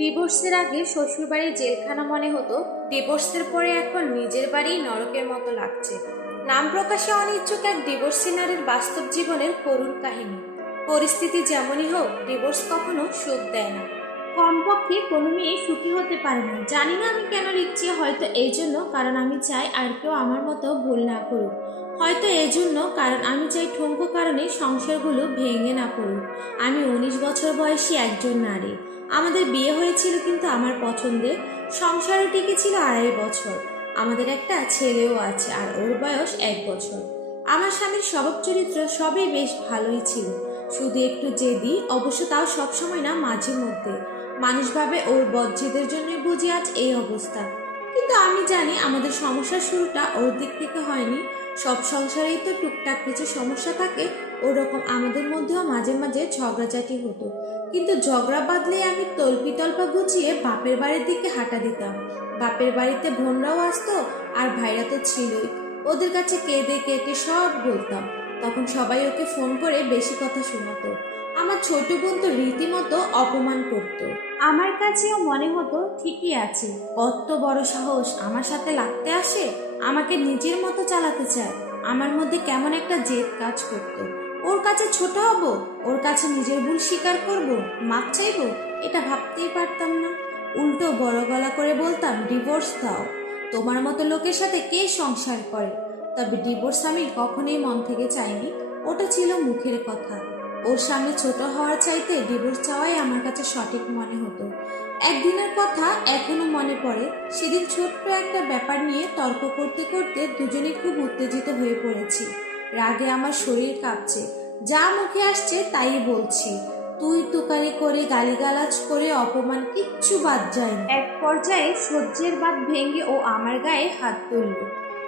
ডিভোর্সের আগে শ্বশুরবাড়ির জেলখানা মনে হতো ডিভোর্সের পরে এখন নিজের বাড়ি নরকের মতো লাগছে। নাম প্রকাশে অনিচ্ছুক এক ডিভোর্সি নারীর বাস্তব জীবনের করুণ কাহিনী। পরিস্থিতি যেমনই হোক ডিভোর্স কখনো সুখ দেয় না। কমপক্ষে কোনো মেয়ে সুখী হতে পারে না। জানি না আমি কেন লিখছি, হয়তো এই জন্য কারণ আমি চাই আর কেউ আমার মতো ভুল না করুক। হয়তো এই জন্য কারণ আমি চাই ঠুনকো কারণে সংসারগুলো ভেঙে না পড়ুক। আমি উনিশ বছর বয়সী একজন নারী। আমাদের বিয়ে হয়েছিল কিন্তু আমার পছন্দের। সংসারও টিকেছিল আড়াই বছর। আমাদের একটা ছেলেও আছে আর ওর বয়স এক বছর। আমার স্বামীর স্বভাব চরিত্র সবই বেশ ভালোই ছিল। শুধু একটু জেদি, অবশ্য তাও সবসময় না মাঝে মধ্যে। মানুষ ভাবে ওর বজ্জেদের জন্যই বুঝি আজ এই অবস্থা। কিন্তু আমি জানি আমাদের সমস্যার শুরুটা ওর দিক থেকে হয়নি। সব সংসারেই তো টুকটাক কিছু সমস্যা থাকে, ওরকম আমাদের মধ্যেও মাঝে মাঝে ঝগড়াঝাটি হতো। কিন্তু ঝগড়া বাদলে আমি তল্পি তল্পা গুছিয়ে বাপের বাড়ির দিকে হাঁটা দিতাম। বাপের বাড়িতে বোনরাও আসতো আর ভাইরা তো ছিলই। ওদের কাছে কেঁদে কেটে সব বলতাম। তখন সবাই ওকে ফোন করে বেশি কথা শোনাতো। আমার ছোট বোন তো রীতিমতো অপমান করতো। আমার কাছেও মনে হতো ঠিকই আছে। কত বড় সাহস আমার সাথে লাগতে আসে? আমাকে নিজের মতো চালাতে চায়। আমার মধ্যে কেমন একটা জেদ কাজ করতো। ওর কাছে ছোট হব ওর কাছে নিজের ভুল স্বীকার করব মাপ চাইব এটা ভাবতেই পারতাম না। উল্টো বড় গলা করে বলতাম ডিভোর্স দাও। তোমার মতো লোকের সাথে কে সংসার করে? তবে ডিভোর্স আমি কখনোই মন থেকে চাইনি। ওটা ছিল মুখের কথা। ওর সামনে ছোট হওয়ার চাইতে ডিভোর্স চাওয়াই আমার কাছে সঠিক মনে হতো। একদিনের কথা এখনও মনে পড়ে, সেদিন ছোট্ট একটা ব্যাপার নিয়ে তর্ক করতে করতে দুজনে খুব উত্তেজিত হয়ে পড়েছি। রাগে আমার শরীর কাঁপছে, যা মুখে আসছে তাই বলছি, তুই তুকারি করে গালিগালাজ করে অপমান কিচ্ছু বাদ যায় এক পর্যায়ে সহ্যের বাদ ভেঙে ও আমার গায়ে হাত তুলল।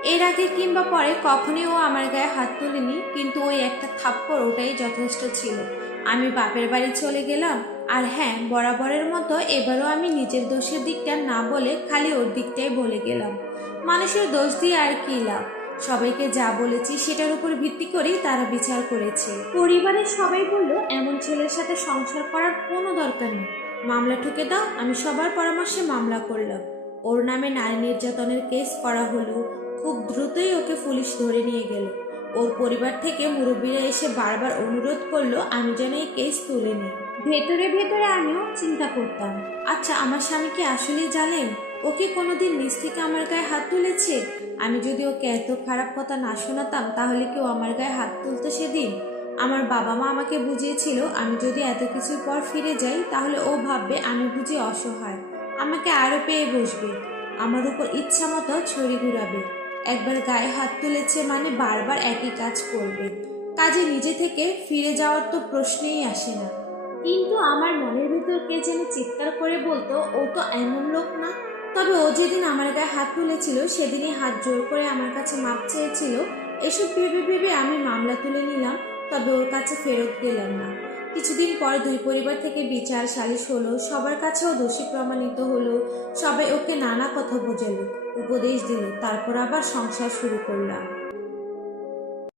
এর আগে কিংবা পরে কখনোই ও আমার গায়ে হাত তুলেনি, কিন্তু ওই একটা থাপ্পড় ওটাই যথেষ্ট ছিল। আমি বাপের বাড়ি চলে গেলাম, আর হ্যাঁ বরাবরের মতো এবারও আমি নিজের দোষের দিকটা না বলে খালি ওর দিকটাই বলে গেলাম। মানুষের দোষ দিয়ে আর কি লাভ? সবাইকে যা বলেছি সেটার উপর ভিত্তি করেই তারা বিচার করেছে। পরিবারের সবাই বলল, এমন ছেলের সাথে সংসার করার কোনো দরকার নেই। মামলা ঠুকে দাও, আমি সবার পরামর্শে মামলা করলাম। ওর নামে নারী নির্যাতনের কেস করা হলো খুব দ্রুতই ওকে পুলিশ ধরে নিয়ে গেল। ওর পরিবার থেকে মুরব্বীরা এসে বারবার অনুরোধ করল আমি যেন এই কেস তুলে নিই। ভেতরে ভেতরে আমিও চিন্তা করতাম। আচ্ছা আমার স্বামী কি আসলেই জানেন? ওকে কোনোদিন নিজ থেকে আমার গায়ে হাত তুলেছে? আমি যদি ওকে এত খারাপ কথা না শোনাতাম তাহলে কেউ আমার গায়ে হাত তুলতো সেদিন? আমার বাবা মা আমাকে বুঝিয়েছিল আমি যদি এত কিছুর পর ফিরে যাই তাহলে ও ভাববে আমি বুঝি অসহায়। আমাকে আরও পেয়ে বসবে। আমার উপর ইচ্ছা মতো ছড়ি ঘুরাবে। একবার গায়ে হাত তুলেছে মানে বারবার একই কাজ করবে। কাজে নিজে থেকে ফিরে যাওয়ার তো প্রশ্নেই আসে না। কিন্তু আমার মনের ভিতর কে যেন চিৎকার করে বলতো, ও তো এমন লোক না। তবে ও যেদিন আমার গায়ে হাত তুলেছিল, সেদিনই হাত জোর করে আমার কাছে মাপ চেয়েছিল। এসব ভেবে ভেবে আমি মামলা তুলে নিলাম, তবে ওর কাছে ফেরত গেলাম না। কিছুদিন পর দুই পরিবার থেকে বিচার, সালিশ হলো। সবার কাছেও দোষী প্রমাণিত হলো। সবাই ওকে নানা কথা বোঝালো উপদেশ দিল। তারপর আবার সংসার শুরু করলাম।